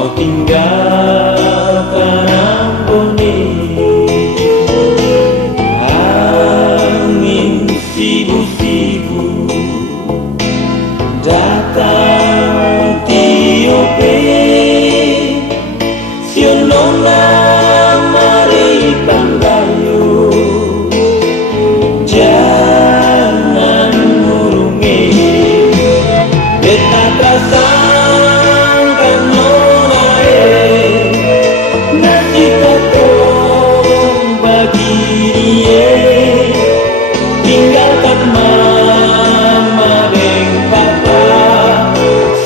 mau tinggalkan ambone. Angin sibu-sibu datang tiope, sionona mari panggayo, jangan murungi. Beta prasangka nonae, nasi katong bagi dia, tinggalkan mama deng papa,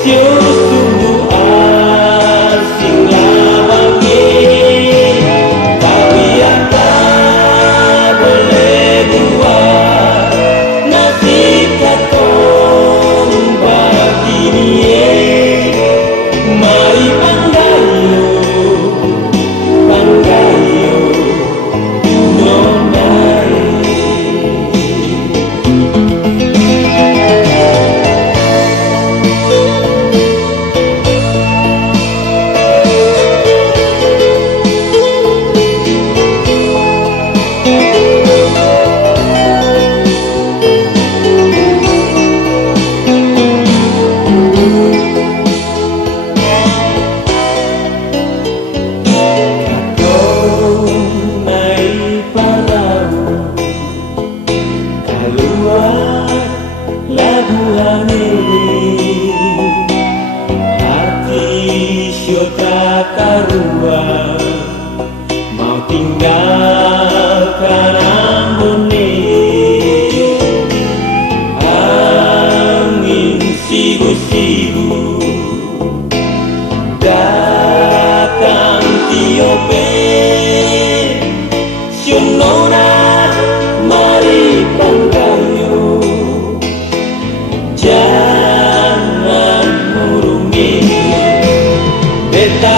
sio sungguh asing lawaki. Tapi apa boleh buat, nasib katong bagi dia. Mari panggayo, panggayo nonae. Katong nae parau, keluar lagu ane, hati syota karuan, mau tinggalkan ambone. Angin sibu-sibu datang tiope, sionona mari panggayo, jangan murungi. Beta